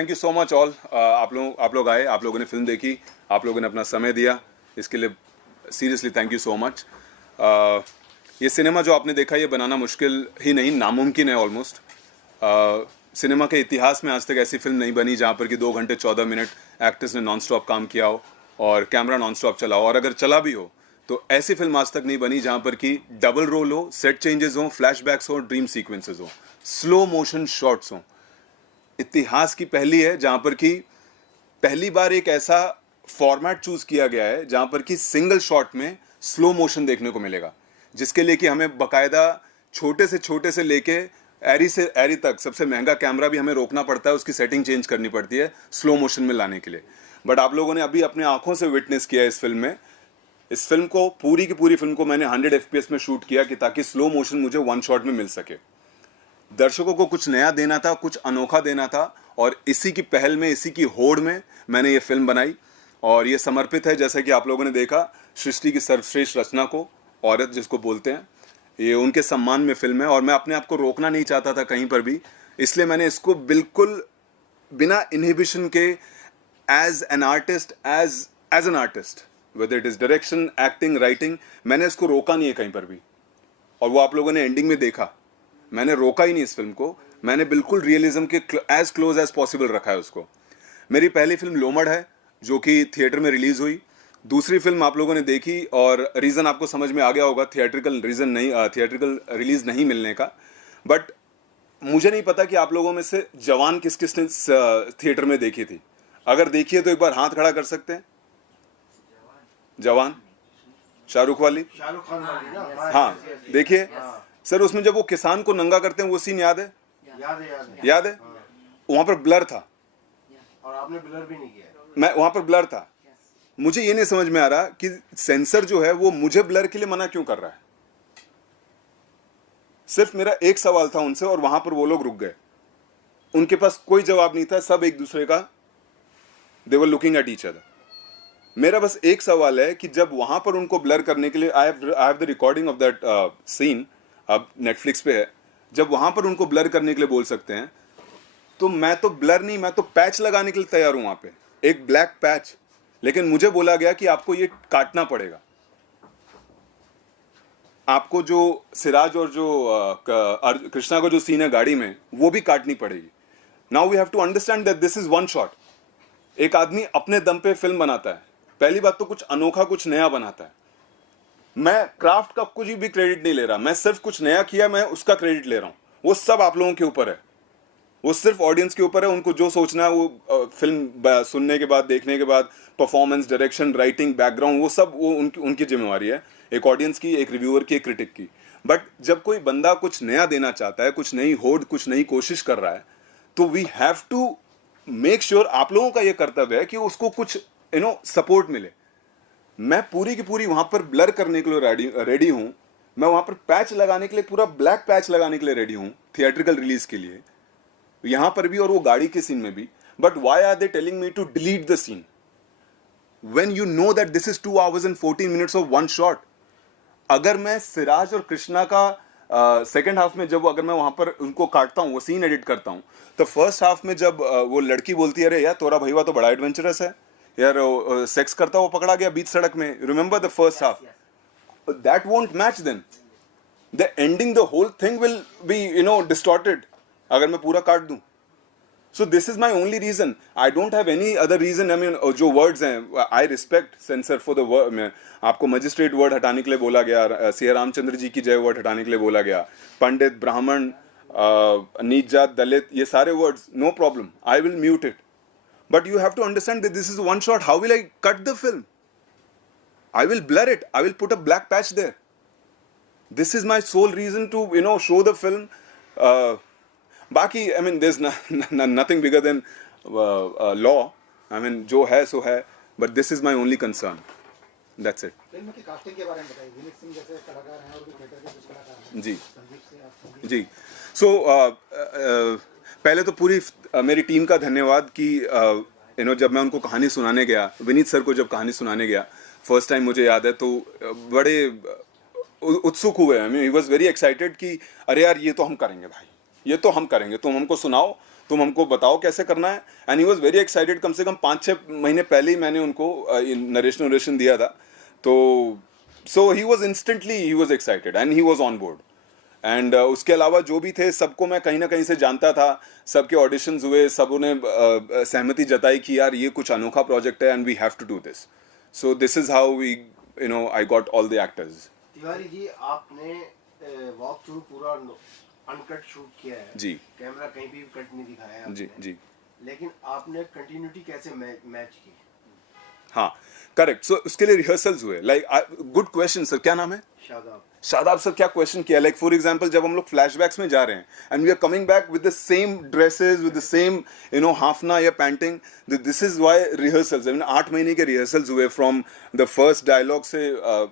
Thank you so much all. आप लोग आए, आप लोगों ने फिल्म देखी, आप लोगों ने अपना समय दिया, इसके लिए seriously thank you so much. ये सिनेमा जो आपने देखा, ये बनाना मुश्किल ही नहीं, नामुमकिन है ऑलमोस्ट। सिनेमा के इतिहास में आज तक ऐसी फिल्म नहीं बनी जहाँ पर कि 2 घंटे 14 मिनट एक्टर्स ने नॉन स्टॉप काम किया हो और कैमरा नॉन स्टॉप चला हो, और अगर चला भी हो तो ऐसी फिल्म आज तक नहीं बनी जहाँ पर कि डबल रोल हो, सेट चेंजेस हो, फ्लैशबैक्स हो, ड्रीम सीक्वेंसेस हो, स्लो मोशन शॉट्स हो। इतिहास की पहली है जहाँ पर कि पहली बार एक ऐसा फॉर्मेट चूज किया गया है जहाँ पर कि सिंगल शॉट में स्लो मोशन देखने को मिलेगा, जिसके लिए कि हमें बकायदा छोटे से लेके एरी से एरी तक सबसे महंगा कैमरा भी हमें रोकना पड़ता है, उसकी सेटिंग चेंज करनी पड़ती है स्लो मोशन में लाने के लिए। बट आप लोगों ने अभी अपने आंखों से विटनेस किया इस फिल्म में। इस फिल्म को पूरी की पूरी फिल्म को मैंने 100 FPS में शूट किया कि ताकि स्लो मोशन मुझे वन शॉट में मिल सके। दर्शकों को कुछ नया देना था, कुछ अनोखा देना था, और इसी की पहल में, इसी की होड़ में मैंने ये फिल्म बनाई। और ये समर्पित है, जैसा कि आप लोगों ने देखा, सृष्टि की सर्वश्रेष्ठ रचना को, औरत जिसको बोलते हैं, ये उनके सम्मान में फिल्म है। और मैं अपने आप को रोकना नहीं चाहता था कहीं पर भी, इसलिए मैंने इसको बिल्कुल बिना इनहिबिशन के as an artist, as an artist, whether it is direction, acting, writing, मैंने इसको रोका नहीं है कहीं पर भी। और वो आप लोगों ने एंडिंग में देखा, मैंने रोका ही नहीं इस फिल्म को, मैंने बिल्कुल रियलिज्म के एज क्लोज एज पॉसिबल रखा है उसको। मेरी पहली फिल्म लोमड़ है जो कि थिएटर में रिलीज हुई। दूसरी फिल्म आप लोगों ने देखी और रीज़न आपको समझ में आ गया होगा, थिएट्रिकल रीज़न नहीं, थिएट्रिकल रिलीज नहीं मिलने का। बट मुझे नहीं पता कि आप लोगों में से जवान किस किस ने थिएटर में देखी थी। अगर देखी है तो एक बार हाथ खड़ा कर सकते हैं। जवान शाहरुख वाली, शाहरुख खान वाली ना? हाँ देखिए सर, उसमें जब वो किसान को नंगा करते हैं वो सीन याद है? याद है? वहां पर ब्लर था और आपने ब्लर भी नहीं किया। मैं वहां पर ब्लर था। मुझे ये नहीं समझ में आ रहा कि सेंसर जो है वो मुझे ब्लर के लिए मना क्यों कर रहा है। सिर्फ मेरा एक सवाल था उनसे और वहां पर वो लोग रुक गए। उनके पास कोई जवाब नहीं था, सब एक दूसरे का, they were looking at each other. मेरा बस एक सवाल है कि जब वहां पर उनको ब्लर करने के लिए, I have the recording of that scene, अब नेटफ्लिक्स पे है, जब वहां पर उनको ब्लर करने के लिए बोल सकते हैं, तो मैं तो ब्लर नहीं, मैं तो पैच लगाने के लिए तैयार हूं वहां पे, एक ब्लैक पैच। लेकिन मुझे बोला गया कि आपको ये काटना पड़ेगा, आपको जो सिराज और जो कृष्णा का जो सीन है गाड़ी में, वो भी काटनी पड़ेगी। Now we have to understand that this is one shot. एक आदमी अपने दम पे फिल्म बनाता है, पहली बात तो कुछ अनोखा, कुछ नया बनाता है। मैं क्राफ्ट का कुछ भी क्रेडिट नहीं ले रहा, मैं सिर्फ कुछ नया किया, मैं उसका क्रेडिट ले रहा हूं। वो सब आप लोगों के ऊपर है, वो सिर्फ ऑडियंस के ऊपर है। उनको जो सोचना है वो फिल्म सुनने के बाद, देखने के बाद, परफॉर्मेंस, डायरेक्शन, राइटिंग, बैकग्राउंड, वो सब वो उनकी जिम्मेवारी है, एक ऑडियंस की, एक रिव्यूअर की, एक क्रिटिक की। बट जब कोई बंदा कुछ नया देना चाहता है, कुछ नई होड़, कुछ नई कोशिश कर रहा है, तो we have to make sure, आप लोगों का ये कर्तव्य है कि उसको कुछ सपोर्ट मिले। मैं पूरी की पूरी वहां पर ब्लर करने के लिए रेडी हूं, मैं वहां पर पैच लगाने के लिए, पूरा ब्लैक पैच लगाने के लिए रेडी हूं थिएट्रिकल रिलीज के लिए, यहां पर भी और वो गाड़ी के सीन में भी। But why are they telling me to delete the scene when you know that this is 2 hours and 14 minutes of one shot. अगर मैं सिराज और कृष्णा का सेकेंड हाफ में, जब अगर मैं वहां पर उनको काटता हूं, वो सीन एडिट करता हूं, तो फर्स्ट हाफ में जब वो लड़की बोलती है, अरे यार तोरा भैया तो बड़ा एडवेंचरस है यार, सेक्स करता हुआ पकड़ा गया बीच सड़क में, remember the first half, that won't match. Then the ending, the whole thing will be distorted अगर मैं पूरा काट दूं। So this is my only reason, I don't have any other reason. I mean जो वर्ड्स हैं, I respect censor for the word. आपको magistrate word हटाने के लिए बोला गया, सिया रामचंद्र जी की जय वर्ड हटाने के लिए बोला गया, पंडित, ब्राह्मण, नीच जात, दलित, ये सारे words, no problem, I will mute it. But you have to understand that this is one shot, how will I cut the film? I will blur it, I will put a black patch there. This is my sole reason to show the film. Baki, I mean, there's nothing bigger than law. I mean, जो है सो है, but this is my only concern. That's it. Film की casting के बारे में बताइए। विनीत सिंह जैसे कलाकार हैं और भी थिएटर के कुछ कलाकार हैं। जी संदीप से जी। सो पहले तो पूरी मेरी टीम का धन्यवाद कि जब मैं उनको कहानी सुनाने गया, विनीत सर को जब कहानी सुनाने गया फर्स्ट टाइम, मुझे याद है, तो बड़े उत्सुक हुए। I mean he was very excited कि अरे यार ये तो हम करेंगे भाई, ये तो हम करेंगे, तुम हमको सुनाओ, तुम हमको बताओ कैसे करना है. And he was very excited. कम से कम 5-6 महीने पहले ही मैंने उनको नरेशन दिया था. तो so he was instantly he was excited and he was on board. And उसके अलावा जो भी थे सबको मैं कहीं ना कहीं से जानता था. सबके ऑडिशंस हुए, सबों ने सहमति जताई कि यार ये कुछ अनोखा प्रोजेक्ट है and we have to do this. So this is how we I got all the actors. Tiwari ji, आपने वॉक थ्रू पूरा अनकट शूट किया है जी. कैमरा कहीं भी कट नहीं दिखाया है जी आपने। जी. लेकिन आपने कंटिन्यूटी कैसे मैच की? हाँ, करेक्ट. सो उसके लिए रिहर्सल्स हुए. Like good question sir. क्या नाम है? शादाब। शादाब सर, क्या क्वेश्चन किया. लाइक फॉर एग्जांपल जब हम लोग फ्लैशबैक्स में जा रहे हैं and we are coming back with the same dresses, with the same हाफना या painting. This is why rehearsals. 8 महीने के रिहर्सल्स हुए फ्रॉम द फर्स्ट डायलॉग से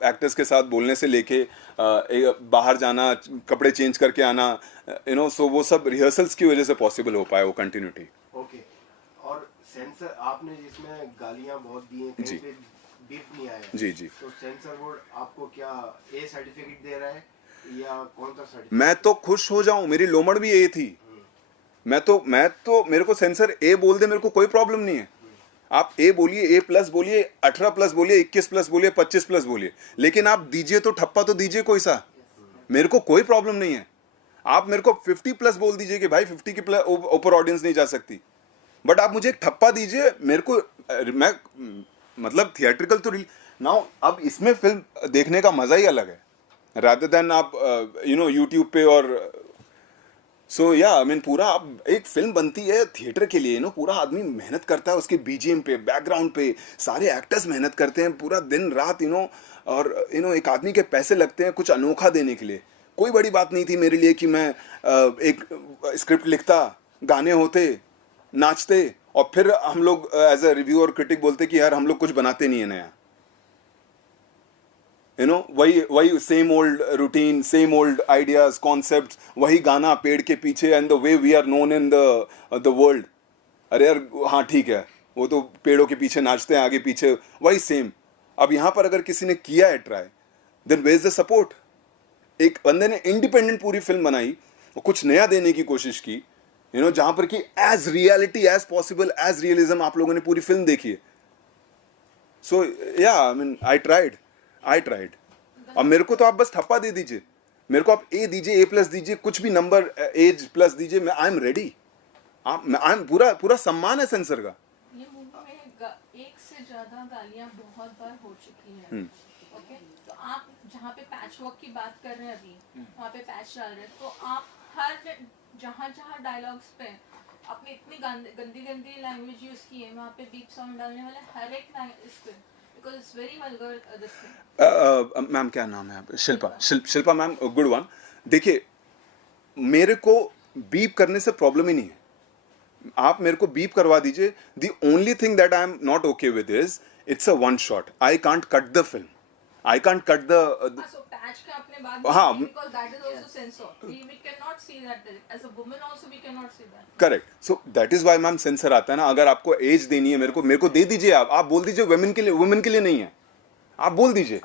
एक्टर्स के साथ बोलने से लेके बाहर जाना, कपड़े चेंज करके आना. सो वो सब रिहर्सल्स की वजह से पॉसिबल हो पाया वो कंटिन्यूटी. ओके। और सेंसर आपने जिसमें गालियां बहुत दी हैं, जी. कहीं पे बीप नहीं आया, जी जी. तो सेंसर बोर्ड आपको क्या ए सर्टिफिकेट दे रहा है या कौन सा सर्टिफिकेट? मैं तो खुश हो जाऊं. मेरी लोमड़ भी ए थी. मैं तो मेरे को सेंसर ए बोल दे, मेरे को कोई प्रॉब्लम नहीं है. आप ए बोलिए, A+ बोलिए, 18+ बोलिए, 21+ बोलिए, 25+ बोलिए, लेकिन आप दीजिए तो ठप्पा तो दीजिए कोई सा. मेरे को कोई प्रॉब्लम नहीं है. आप मेरे को 50+ बोल दीजिए कि भाई 50 के ऊपर ऑडियंस नहीं जा सकती, बट आप मुझे एक ठप्पा दीजिए. मेरे को मैं मतलब थिएट्रिकल तो नाउ अब इसमें फिल्म देखने का मजा ही अलग है रादर देन आप यूट्यूब पे. और सो या आई मीन पूरा आप एक फिल्म बनती है थिएटर के लिए, पूरा आदमी मेहनत करता है उसके बीजीएम पे, बैकग्राउंड पे. सारे एक्टर्स मेहनत करते हैं पूरा दिन रात. और एक आदमी के पैसे लगते हैं कुछ अनोखा देने के लिए. कोई बड़ी बात नहीं थी मेरे लिए कि मैं एक स्क्रिप्ट लिखता, गाने होते, नाचते, और फिर हम लोग एज अ रिव्यू और क्रिटिक बोलते कि यार हम लोग कुछ बनाते नहीं है नया. वही same old routine, same old ideas, concepts, वही गाना पेड़ के पीछे and the way we are known in the world. अरे यार हाँ ठीक है, वो तो पेड़ों के पीछे नाचते हैं आगे पीछे, वही सेम. अब यहाँ पर अगर किसी ने किया है try, then where is the support. एक बंदे ने इंडिपेंडेंट पूरी फिल्म बनाई और कुछ नया देने की कोशिश की, जहां पर कि as reality as possible, as realism आप लोगों ने पूरी फिल्म देखी है. सो या आई मीन आई ट्राइड. अब मेरे को तो आप बस ठप्पा दे दीजिए, मेरे को आप ए दीजिए, A+ दीजिए, कुछ भी नंबर एज प्लस दीजिए, मैं I am ready. I am पूरा सम्मान है सेंसर का. ये मूवी में एक से ज्यादा गालियां बहुत बार हो चुकी हैं. ओके, तो आप जहाँ पे पैच वर्क की बात कर रहे हैं अभी, वहाँ पे पैच डाल रहे हैं, तो आप हर जहाँ डायलॉग्स पे आपने इतनी गंदी लैंग्वेज यूज की है, वहाँ पे बीप साउंड डालने वाले हर एक इस पे, because it's very vulgar this thing. Ma'am क्या नाम है आप? Shilpa ma'am, good one. देखिए मेरे को बीप करने से प्रॉब्लम ही नहीं है. आप मेरे को बीप करवा दीजिए. The only thing that I am not okay with is it's a one shot. I can't cut the film. I can't cut the. So patch का आपने बात हाँ. की, because that is also censored. We cannot see that. As a woman also we cannot see that. Correct. So that is why ma'am censor आता है ना. अगर आपको एज देनी है मेरे को दे दीजिए. आप बोल दीजिए वुमेन के लिए नहीं है. आप बोल दीजिए.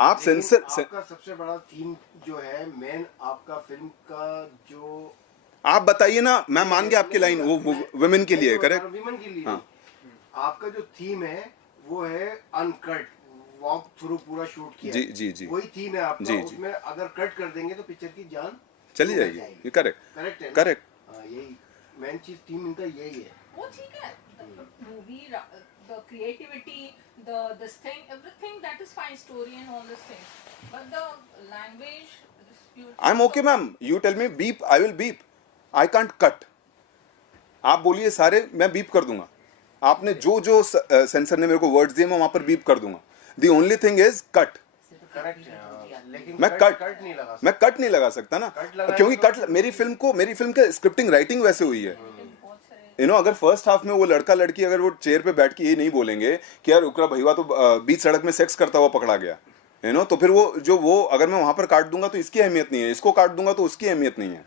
आप सेंसर आपका सबसे बड़ा थीम जो है मेन, आपका फिल्म का जो, आप बताइए ना. मैं मान गया आपकी लाइन, वो वुमेन के लिए है. करेक्ट. विमेन के लिए. हाँ. आपका जो थीम है वो है अनकट, वॉक थ्रू पूरा शूट किया. जी. वही थीम है आपका. जी. उसमें अगर कट कर देंगे तो पिक्चर की जान चली जाएगी. ये करेक्ट. करेक्ट है ना? करेक्ट. हाँ, यही मेन चीज थीम इनका यही है. वो ठीक है. Movie, the creativity, this thing, everything that is fine, story and all this thing. But the language, I am okay ma'am. You tell me beep, I will beep. I can't cut. आप बोलिए सारे, मैं beep कर दूंगा. आपने जो sensor ने मेरे को वर्ड्स दिए मैं वहां पर बीप कर दूंगा. The only thing is cut. Correct है. लेकिन मैं कट नहीं लगा सकता. मैं कट नहीं लगा सकता ना, क्योंकि कट मेरी फिल्म का स्क्रिप्टिंग राइटिंग वैसे हुई है. अगर फर्स्ट हाफ में वो लड़का लड़की अगर वो चेयर पे बैठ के ये नहीं बोलेंगे कि यार उकरा भैया तो बीच सड़क में सेक्स करता हुआ पकड़ा गया, तो फिर वो अगर मैं वहां पर काट दूंगा तो इसकी अहमियत नहीं है, इसको काट दूंगा तो उसकी अहमियत नहीं है.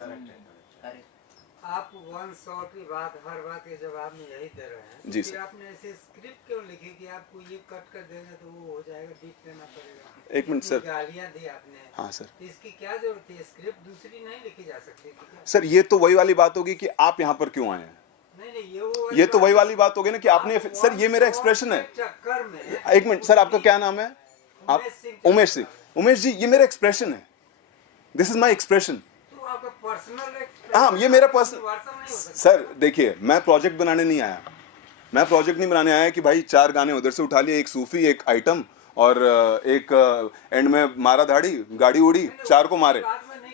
आप वन शॉट की बात हर बात के जवाब में यही दे रहे हैं जी फिर सर। आपने ऐसे स्क्रिप्ट क्यों लिखी कि आपको ये कट कर देंगे तो वो हो जाएगा बीट देना पड़ेगा एक मिनट इतनी सर। गालियां दी आपने हाँ सर। तो इसकी क्या जरूरत है स्क्रिप्ट दूसरी नहीं लिखी जा सकती थी क्या? सर ये तो वही वाली बात होगी कि आप यहाँ पर क्यों आए हैं। नहीं ये तो वही वाली बात होगी ना कि आपने सर ये मेरा एक्सप्रेशन है। चक्कर में एक मिनट सर, आपका क्या नाम है? आप उमेश सिंह। उमेश जी ये मेरा एक्सप्रेशन है, दिस इज माई एक्सप्रेशन। तो आपका पर्सनल हाँ ये मेरा पर्सनल नहीं हो सकता सर। देखिए मैं प्रोजेक्ट बनाने नहीं आया, मैं प्रोजेक्ट नहीं बनाने आया कि भाई 4 गाने उधर से उठा लिए, एक सूफी, एक आइटम और एक एंड में मारा धाड़ी, गाड़ी उड़ी, 4 को मारे।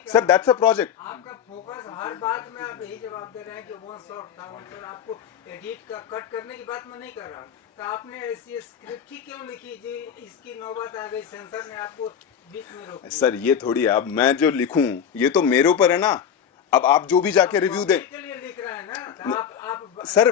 Sir that's a project. आपका फोकस हर बात में आप यही जवाब दे रहे हैं कि वन शॉट था वन शॉट। आपको एडिट का कट करने की बात मैं नहीं कर रहा, तो आपने ऐसी स्क्रिप्ट ही क्यों लिखी जी इसकी नौबत आ गई, सेंसर ने आपको बीच में रोक दिया। सर ये थोड़ी है, अब मैं जो लिखूं ये तो मेरे ऊपर है ना। अब आप जो भी जाके रिव्यू दें के लिए लिख रहे हैं ना, तो आप सर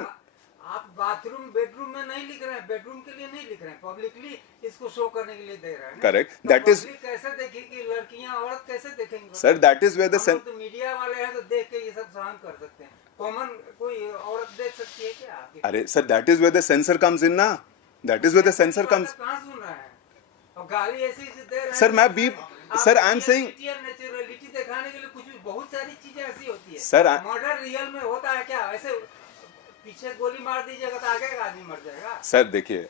आप बाथरूम बेडरूम में नहीं लिख रहे हैं, बेडरूम के लिए नहीं लिख रहे हैं, पब्लिकली इसको शो करने के लिए दे रहे हैं ना। Correct. तो That is- public कैसे देखेगी, लड़कियां औरत कैसे देखेंगे sir that is where the हम लोग तो मीडिया वाले हैं तो देख के ये सब सहन कर सकते हैं, कॉमन कोई औरत देख सकती है क्या आपकी? अरे sir that is where the censor comes in ना, that is where the censor comes. कहाँ सुन रहे हैं और गाली ऐसी दे रहे हैं। सर मैं beep sir I am saying naturality दिखाने के लिए कुछ भी बहुत सारी चीजें ऐसी होती है। सर, मर्डर रियल में होता है क्या? ऐसे पीछे गोली मार दीजिएगा तो आगे का आदमी मर जाएगा, सर देखिए,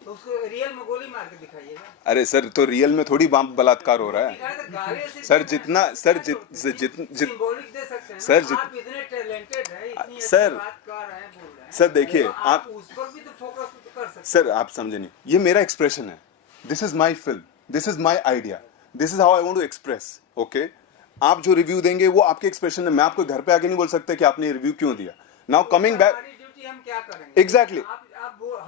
तो उसको रियल में गोली मार के दिखाइएगा। अरे सर तो रियल में थोड़ी बलात्कार हो रहा है दिखाए तो गाली ऐसी सर। दे रहे जितना हैं। सर क्या जित सिंबॉलिक दे सकते हैं ना। सर, आप इतने टैलेंटेड हैं, इतनी अच्छी सर, बात कर रहे हैं, बोल रहे हैं, सर, देखिए, तो आप उस पर भी तो फोकस कर सकते हैं। सर आप समझे नहीं, ये मेरा एक्सप्रेशन है, this is my film, this is my idea, this is how I want to express. Okay, आप जो रिव्यू देंगे वो आपके एक्सप्रेशन है, मैं आपको घर पे आके नहीं बोल सकता कि आपने रिव्यू क्यों दिया। नाउ कमिंग बैक, हमारी ड्यूटी हम क्या करेंगे? Exactly. आप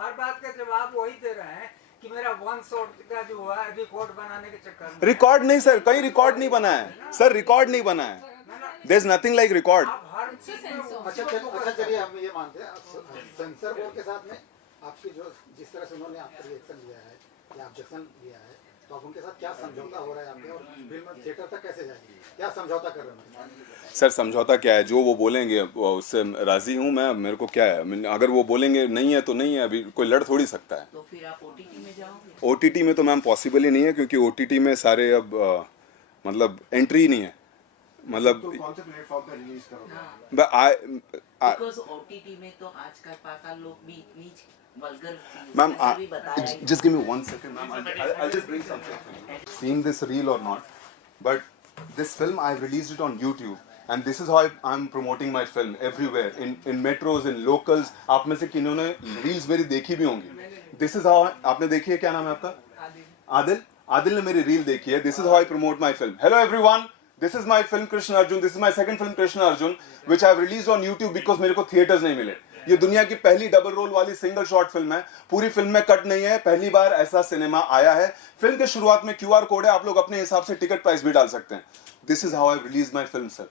हर बात का जवाब वही दे रहे हैं कि मेरा वन शॉट का जो हुआ रिकॉर्ड बनाने के चक्कर में। रिकॉर्ड नहीं सर, कहीं रिकॉर्ड नहीं बना है सर, रिकॉर्ड नहीं बना है, there is nothing like record. आप हर चीज में अच्छा चलिए हम ये मानते हैं सेंसर बोर्ड के साथ में आपकी जो जिस तरह से उन्होंने आपका रिएक्शन लिया है या ऑब्जेक्शन लिया है, तो आप उनके साथ क्या समझौता हो रहा है आपके, और फिल्म थिएटर तक कैसे जाएगी, क्या समझौता कर रहे हैं? सर समझौता क्या है, जो वो बोलेंगे उससे राजी हूँ मैं, मेरे को क्या है, अगर वो बोलेंगे नहीं है तो नहीं है, अभी कोई लड़ थोड़ी सकता है। तो फिर आप ओटीटी में जाओगे? ओटीटी में तो मैम पॉसिबल ही नहीं है, क्योंकि ओटीटी में सारे अब मतलब एंट्री नहीं है, मतलब तो कौन से प्लेटफॉर्म पे रिलीज करोगे? हाँ, बिकॉज ओटीटी में तो आजकल पाता लोग भी इतनी वल्गर Ma'am, भी बताया ही just give me 1 second, ma'am. I'll just bring something. Seen this reel or not, but this film I released it on YouTube, and this is how I'm promoting my film everywhere in metros, in locals. आप में से किन्होंने reels मेरी देखी भी होंगी? This is how आपने देखी है, क्या नाम है आपका? आदिल। आदिल ने मेरी reel देखी है. This is how I promote my film. Hello everyone. This is my film Krishna Arjun. This is my second film Krishna Arjun, which I have released on YouTube because मेरे को थिएटर्स नहीं मिले. ये दुनिया की पहली डबल रोल वाली single short film है, पूरी फिल्म में कट नहीं है, पहली बार ऐसा सिनेमा आया है। फिल्म के शुरुआत में QR कोड है, आप लोग अपने हिसाब से टिकट प्राइस भी डाल सकते हैं। This is how I release my film sir,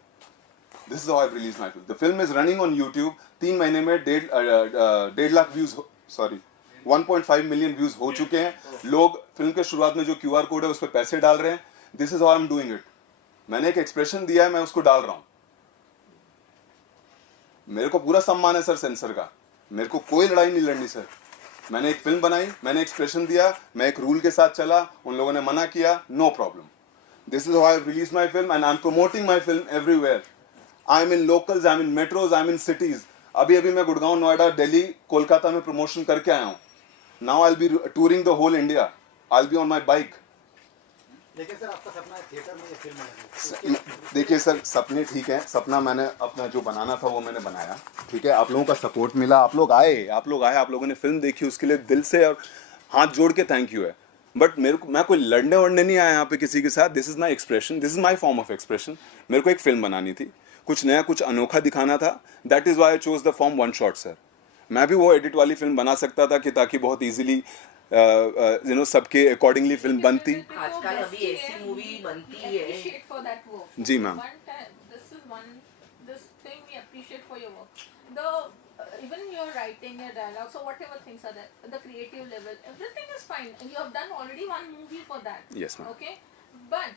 this is how I release my film. The film is running on YouTube, 3 महीने में 1.5 lakh views, sorry 1.5 million views हो चुके हैं। लोग फिल्म के शुरुआत में जो QR कोड है उस पर पैसे डाल रहे हैं। This is how I am doing it. मैंने एक एक्सप्रेशन दिया है, मैं उसको डाल रहा हूं। मेरे को पूरा सम्मान है सर सेंसर का, मेरे को कोई लड़ाई नहीं लड़नी सर। मैंने एक फिल्म बनाई, मैंने एक्सप्रेशन दिया, मैं एक रूल के साथ चला, उन लोगों ने मना किया, no problem. This is how I release my film and I am promoting my film everywhere. I am in locals, I am in metros, I am in cities. अभी अभी मैं गुड़गांव, नोएडा, दिल्ली, कोलकाता में प्रमोशन करके आया हूँ। Now I will be touring the whole India, I will be on my bike. लेकिन sir आपका सपना है थिएटर में ये फिल्म है। देखिए सर, सपने ठीक है, सपना मैंने अपना जो बनाना था वो मैंने बनाया, ठीक है। आप लोगों का सपोर्ट मिला, आप लोग आए, आप लोगों ने फिल्म देखी, उसके लिए दिल से और हाथ जोड़ के थैंक यू है। बट मैं कोई लड़ने वड़ने नहीं आया यहाँ पे किसी के साथ। This is my expression, this is my form of expression. मेरे को एक फिल्म बनानी थी, कुछ नया, कुछ अनोखा दिखाना था। That is why I chose the form one shot sir. मैं भी वो एडिट वाली फिल्म बना सकता था कि ताकि बहुत ईजिली सबके अकॉर्डिंगली फिल्म बनती। आजकल अभी ऐसी मूवी बनती है। Appreciate for that work. जी ma'am. This thing we appreciate for your work. Even your writing, your dialogue, so whatever things are there, the creative level, everything is fine. And you have done already one movie for that. Yes, ma'am. Okay, but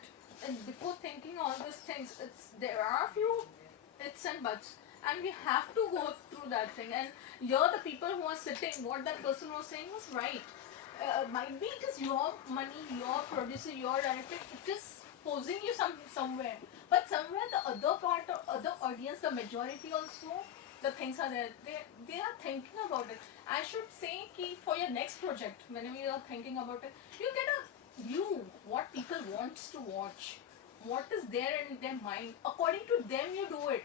before thinking all these things, there are a few its and buts. and we have to go through that thing. And you're the people who are sitting, what that person was saying was right. Might be it is your money, your producer, your director, it is posing you somewhere, but somewhere the other part or other audience, the majority also, the things are there. They are thinking about it. I should say ki for your next project, whenever you are thinking about it, you get a view what people wants to watch, what is there in their mind. According to them, you do it.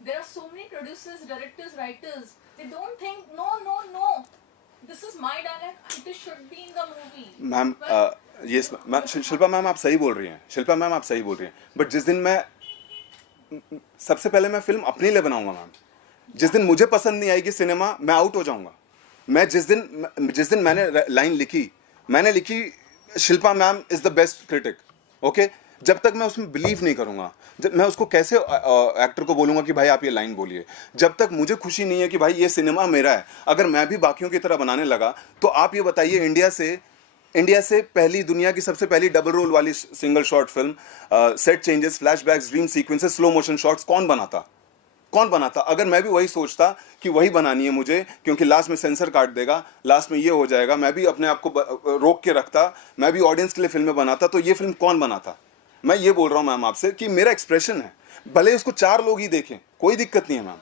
There are so many producers, directors, writers. They don't think no. This is my dialogue. It should be in the movie. Ma'am yes ma'am, Shilpa ma'am आप सही बोल रही हैं, Shilpa ma'am आप सही बोल रही हैं, बट जिस दिन मैं सबसे पहले मैं फिल्म अपने लिए बनाऊंगा मैम, जिस दिन मुझे पसंद नहीं आएगी सिनेमा, मैं आउट हो जाऊंगा। मैं जिस दिन मैंने लाइन लिखी, मैंने लिखी Shilpa ma'am is the best critic, okay, जब तक मैं उसमें बिलीव नहीं करूंगा, जब मैं उसको कैसे एक्टर को बोलूंगा कि भाई आप ये लाइन बोलिए, जब तक मुझे खुशी नहीं है कि भाई ये सिनेमा मेरा है। अगर मैं भी बाकियों की तरह बनाने लगा, तो आप ये बताइए इंडिया से पहली, दुनिया की सबसे पहली डबल रोल वाली single short film, set changes, flashbacks, dream sequences, slow motion shots कौन बनाता? अगर मैं भी वही सोचता कि वही बनानी है मुझे, क्योंकि लास्ट में सेंसर काट देगा, लास्ट में ये हो जाएगा, मैं भी अपने आप को रोक के रखता, मैं भी ऑडियंस के लिए फिल्में बनाता, तो ये फिल्म कौन बनाता? मैं ये बोल रहा हूँ मैम आपसे कि मेरा एक्सप्रेशन है, भले उसको 4 लोग ही देखें, कोई दिक्कत नहीं है मैम,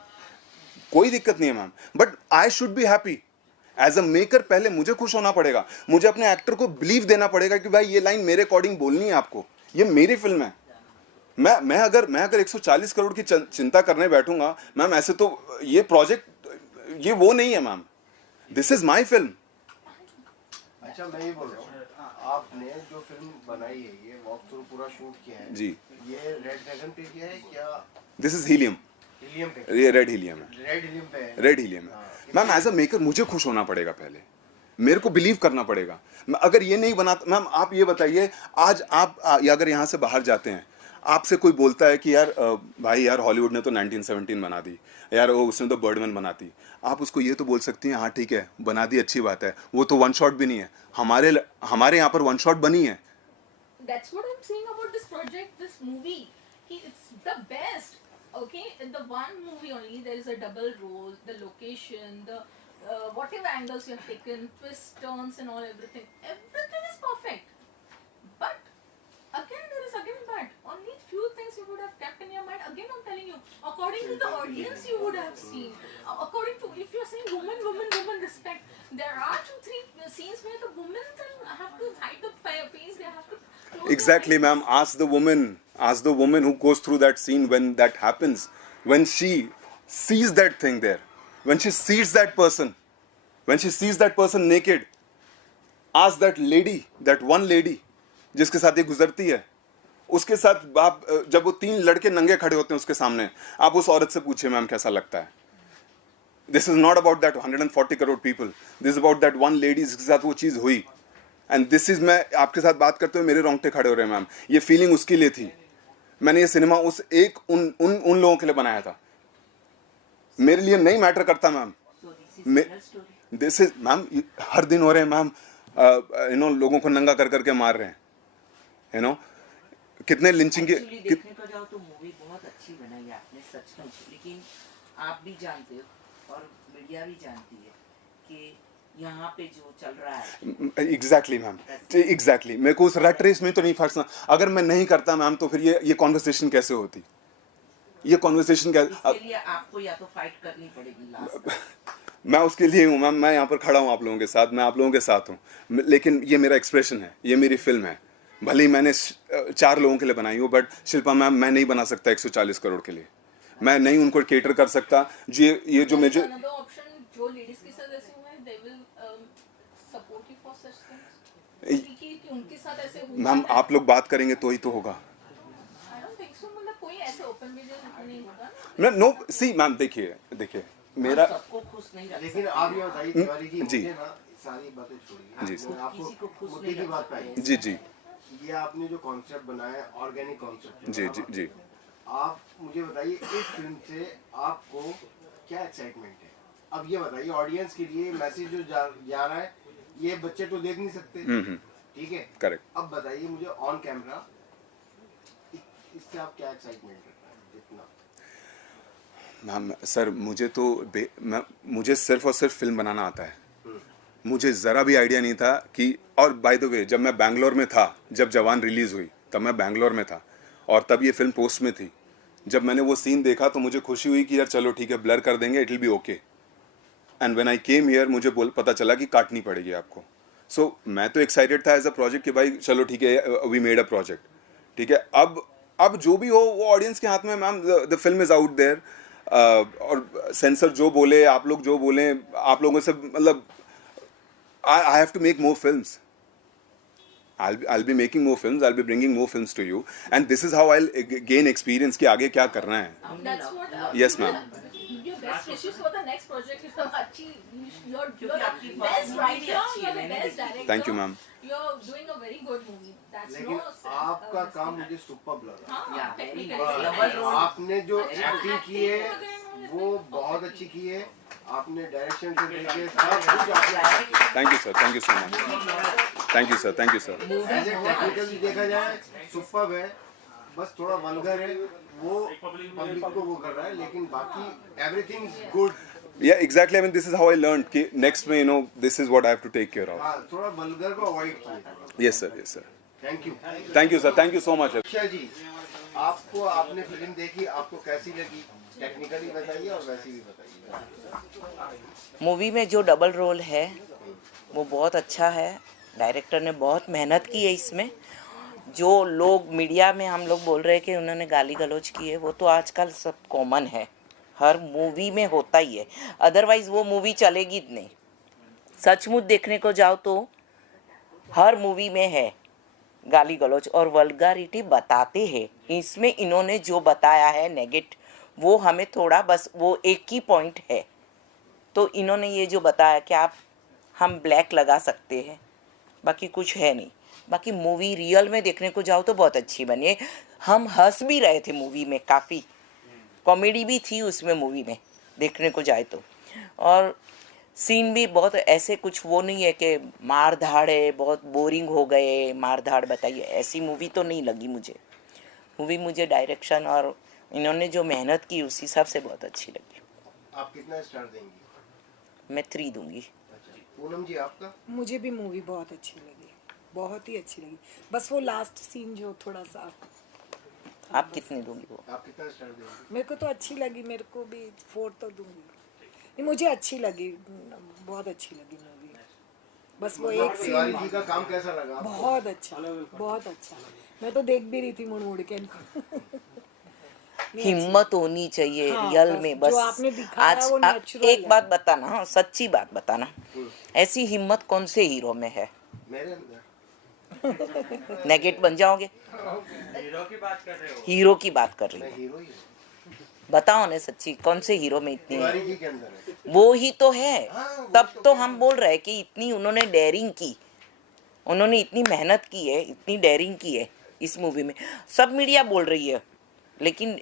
कोई दिक्कत नहीं है ma'am, but I should be happy as a maker. पहले मुझे खुश होना पड़ेगा, मुझे अपने एक्टर को बिलीव देना पड़ेगा कि भाई ये लाइन मेरे अकॉर्डिंग बोलनी है आपको, ये मेरी फिल्म है। मैं अगर 140 करोड़ की चिंता करने बैठूंगा मैम, ऐसे तो ये प्रोजेक्ट ये वो नहीं है ma'am, this is my film. अच्छा मैं ये बोल रहा हूँ, आपने जो फिल्म बनाई है, ये वॉक थ्रू पूरा शूट किया है जी, ये रेड ड्रैगन पे किया है क्या? दिस इज हीलियम, हीलियम पे? ये रेड हीलियम है, रेड हीलियम पे है। रेड हीलियम है मैम। एज अ मेकर मुझे खुश होना पड़ेगा, पहले मेरे को बिलीव करना पड़ेगा। अगर ये नहीं बनाता मैम, आप ये बताइए, आज आप अगर यहाँ से बाहर जाते हैं, आपसे कोई बोलता है कि यार भाई यार हॉलीवुड ने तो 1917 बना दी यार, वो उसने तो बर्डमैन बनाती, आप उसको ये तो बोल सकती हैं हाँ ठीक है बना दी, अच्छी बात है, वो तो वन शॉट भी नहीं है, हमारे यहाँ पर वन शॉट बनी है। That's what I'm saying about this project, this movie. It's the best. Okay, in the one movie only, there is a double role, the location, the whatever angles you have taken, twists, turns, and all everything is perfect. But again, there is again but only few things you would have kept in your mind. Again, I'm telling you, according to the audience, you would have seen. According to, if you're saying woman respect, there are 2-3 scenes where the women then have to hide the face. They have to. Exactly, ma'am. Ask the woman who goes through that scene when that happens, when she sees that thing there, when she sees that person naked. Ask that lady, that one lady, जिसके साथ ये गुजरती है, उसके साथ आप जब वो 3 लड़के नंगे खड़े होते हैं उसके सामने, आप उस औरत से पूछिए मैम कैसा लगता है। This is not about that 140 crore people. This is about that one lady जिसके साथ वो चीज़ हुई। एंड दिस इज, मैं आपके साथ बात करते हुए मेरे रोंगटे खड़े हो रहे हैं मैम, ये फीलिंग उसके लिए थी। मैंने ये सिनेमा उन लोगों के लिए बनाया था, मेरे लिए नहीं मैटर करता मैम। दिस इज मैम, हर दिन हो रहे हैं मैम, लोगों को नंगा कर करके मार रहे हैं, कितने लिंचिंग के। देखने को जाओ तो मूवी बहुत अच्छी बनाई है आपने सचमुच, लेकिन आप भी जानते हो और मीडिया भी जानती है कि यहाँ पे जो चल रहा है। Exactly ma'am, exactly. मेरे को उस रैट रेस में तो नहीं फंसना। अगर मैं नहीं करता मैम तो फिर ये कॉन्वर्सेशन कैसे होती, ये कॉन्वर्सेशन इसके लिए आपको या तो फाइट करनी पड़ेगी लास्ट। मैं उसके लिए हूँ मैम, मैं यहाँ पर खड़ा हूँ आप लोगों के साथ, मैं आप लोगों के साथ हूँ, लेकिन ये मेरा एक्सप्रेशन है, ये मेरी फिल्म है। भले ही मैंने 4 लोगों के लिए बनाई हो, बट शिल्पा मैम मैं नहीं बना सकता 140 करोड़ के लिए, मैं नहीं उनको केटर कर सकता। ये जो मुझे जो लेडीज के साथ ऐसे हुए हैं, they will support you for such things। कि उनके साथ ऐसे हुआ मैम आप लोग बात करेंगे तो ही तो होगा। I don't think so, मतलब कोई ऐसे ओपन वीडियो नहीं होगा। नो सी मैम, देखिए मेरा, सबको खुश नहीं रख लेकिन आप ये बताइए तिवारी जी, जी। मुझे ना सारी बातें छोड़िए, जी। मैं आपको किसी को खुश मुद्दे नहीं की रख बात पे आइए। जी जी ये आपने जो कॉन्सेप्ट बनाया है, ऑर्गेनिक कॉन्सेप्ट, जी जी जी, आप मुझे बताइए इस फिल्म से आपको क्या एक्साइटमेंट है? अब ये बताइए ऑडियंस के लिए मैसेज जो जा रहा है, ये बच्चे तो देख नहीं सकते, ठीक है, करेक्ट। अब बताइए मुझे ऑन कैमरा इससे आप क्या एक्साइटमेंट रखते हैं? इतना मैम सर मुझे सिर्फ और सिर्फ फिल्म बनाना आता है। मुझे ज़रा भी आइडिया नहीं था कि, और बाय द वे जब मैं बैंगलोर में था, जब जवान रिलीज़ हुई तब मैं बैंगलोर में था और तब ये फिल्म पोस्ट में थी। जब मैंने वो सीन देखा तो मुझे खुशी हुई कि यार चलो ठीक है, ब्लर कर देंगे, it will be okay. And when I came here मुझे पता चला कि काटनी पड़ेगी आपको। सो मैं तो एक्साइटेड था एज अ प्रोजेक्ट कि भाई चलो ठीक है, वी मेड अ प्रोजेक्ट, ठीक है। अब जो भी हो वो ऑडियंस के हाथ में ma'am. The film is out there, और सेंसर जो बोले, आप लोग जो बोले, आप लोगों से मतलब I have to make more films. I'll be making more films. I'll be bringing more films to you, and this is how I'll gain experience कि आगे क्या करना है। That's what. Yes, ma'am. Your best wishes for the next project. You're क्योंकि आपकी the best first writer. movie अच्छी है, You're the मैंने best देखी। director. Thank you, ma'am. You're doing a very good movie. That's लेकिन no. आपका काम मुझे सुपर लगा। Yeah, very technically. nice. Double role. आपने जो एक्टिंग की है वो बहुत अच्छी की है। आपने डायरेक्शन से लेके सब कुछ आपने Thank you, sir. Thank you so much. Thank you, sir. Thank you, sir. As a technically देखा जाए सुपर है, बस थोड़ा वल्गर है, वो पब्लिक को वो कर रहा है, लेकिन बाकी everything good. Yeah, exactly. I mean, this is how I learned कि next में this is what I have to take care of. हाँ, थोड़ा वल्गर को अवॉइड किए। Yes, sir. Yes, sir. Thank you. Thank you, sir. Thank you so much. Akshay ji, आपको आपने film देखी, आपको कैसी लगी? टेक्निकली बताइए और वैसी भी बताइए। मूवी में जो डबल रोल है वो बहुत अच्छा है। डायरेक्टर ने बहुत मेहनत की है इसमें। जो लोग मीडिया में हम लोग बोल रहे हैं कि उन्होंने गाली गलौज की है, वो तो आजकल सब कॉमन है, हर मूवी में होता ही है, अदरवाइज़ वो मूवी चलेगी नहीं। सचमुच देखने को जाओ तो हर मूवी में है गाली गलौज और वल्गारिटी बताते हैं। इसमें इन्होंने जो बताया है नेगेटिव, वो हमें थोड़ा बस वो एक ही पॉइंट है। तो इन्होंने ये जो बताया कि हम ब्लैक लगा सकते हैं, बाकी कुछ है नहीं। बाकी मूवी रियल में देखने को जाओ तो बहुत अच्छी बनी है। हम हंस भी रहे थे मूवी में, काफ़ी कॉमेडी भी थी उसमें मूवी में देखने को जाए तो। और सीन भी बहुत ऐसे कुछ वो नहीं है कि मार धाड़ है, बहुत बोरिंग हो गए, मार धाड़ बताइए, ऐसी मूवी तो नहीं लगी मुझे। मूवी मुझे डायरेक्शन और इन्होंने जो मेहनत की उस हिसाब से बहुत अच्छी लगी। आप कितना स्टार देंगी? मैं 3 दूंगी। अच्छा, पूनम जी आपका? मुझे भी मूवी बहुत अच्छी लगी, बहुत ही अच्छी लगी। बस वो लास्ट सीन जो थोड़ा सा। आप कितने दूंगी वो? आप कितना स्टार देंगी? मेरे को तो अच्छी लगी, मेरे को भी 4 तो दूंगी। नहीं, मुझे अच्छी लगी, बहुत अच्छी लगी मूवी। बस वो एक तिवारी सीन जी का काम कैसा लगा आपको? बहुत अच्छा, बहुत अच्छा। मैं तो देख भी रही थी मुड़ मुड़ के इनको। हिम्मत होनी चाहिए हाँ, रियल बस में। जो बस आपने दिखाया आज वो natural एक है। बात बताना, हाँ सच्ची बात बताना, ऐसी हिम्मत कौन से हीरो में है? मेरे अंदर नेगेट बन जाओगे? हीरो की बात कर रहे हो? हीरो की बात कर रही मैं हूँ, हीरो ही हूँ। बताओ ना सच्ची, कौन से हीरो में इतनी तिवारी है? जी के अंदर है। वो ही तो है। हाँ, वो तब तो तो है। हम बोल रहे हैं कि इतनी उन्होंने डेयरिंग की, उन्होंने इतनी मेहनत की है, इतनी डेयरिंग की है इस मूवी में। सब मीडिया बोल रही है, लेकिन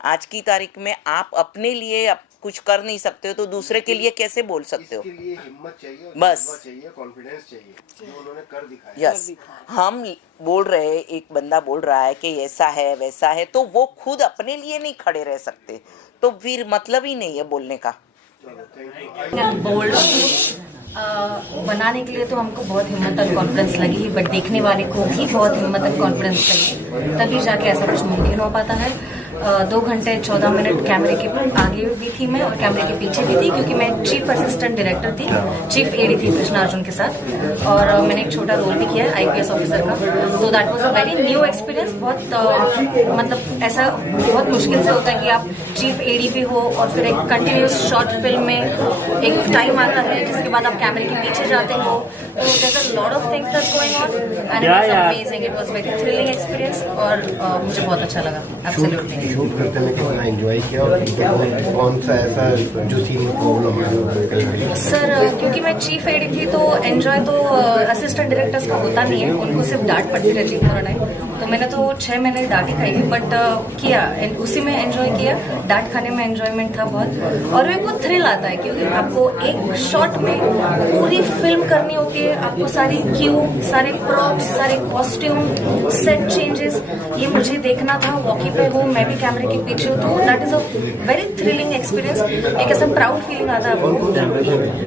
आज की तारीख में आप अपने लिए आप कुछ कर नहीं सकते हो तो दूसरे के लिए कैसे बोल सकते हो? इसके लिए हिम्मत चाहिए और बस। जज्बा चाहिए, कॉन्फिडेंस चाहिए, जो उन्होंने कर दिखाया। यस, हम बोल रहे हैं, एक बंदा बोल रहा है कि ऐसा है वैसा है, तो वो खुद अपने लिए नहीं खड़े रह सकते, तो फिर मतलब ही नहीं है बोलने का। चलो, थैंक यू। बोल्ड बनाने के लिए तो हमको बहुत हिम्मत और कॉन्फिडेंस लगी, बट देखने वाले को भी बहुत हिम्मत और कॉन्फिडेंस चाहिए, तभी जाके ऐसा कुछ मुमकिन हो पाता है। 2 घंटे 14 मिनट कैमरे के आगे भी थी मैं और कैमरे के पीछे भी थी, क्योंकि मैं चीफ असिस्टेंट डायरेक्टर थी, चीफ एडी थी कृष्णा अर्जुन के साथ, और मैंने एक छोटा रोल भी किया है IPS ऑफिसर का। तो that was a very new experience. बहुत मतलब ऐसा बहुत मुश्किल से होता है कि आप चीफ एडी भी हो और फिर एक कंटिन्यूस शॉर्ट फिल्म में एक टाइम आता है जिसके बाद आप कैमरे के पीछे जाते हो, तो there are lot of things that's going on and it was amazing. It was very thrilling experience और मुझे बहुत अच्छा लगा। एब्सोल्युटली। शूट करते में कितना एंजॉय किया और कौन सा ऐसा जो सीन में प्रॉब्लम है? सर क्योंकि मैं चीफ एडी थी तो एंजॉय तो असिस्टेंट डायरेक्टर्स का होता नहीं है, उनको सिर्फ डांट पड़ती रहती है पूरा टाइम, तो मैंने तो 6 महीने डांट ही खाई, बट किया उसी में एंजॉय किया। डांट खाने में एंजॉयमेंट था बहुत, और मेरे को थ्रिल आता है क्योंकि आपको एक शॉट में पूरी फिल्म करनी होती है, आपको सारी क्यू, सारे प्रॉप्स, सारे कॉस्ट्यूम, सेट चेंजेस, ये मुझे देखना था। वॉकी पे हूँ, मैं भी कैमरे के पीछे हो, तो that is a very thrilling experience. एक ऐसा प्राउड फीलिंग आता है आपको।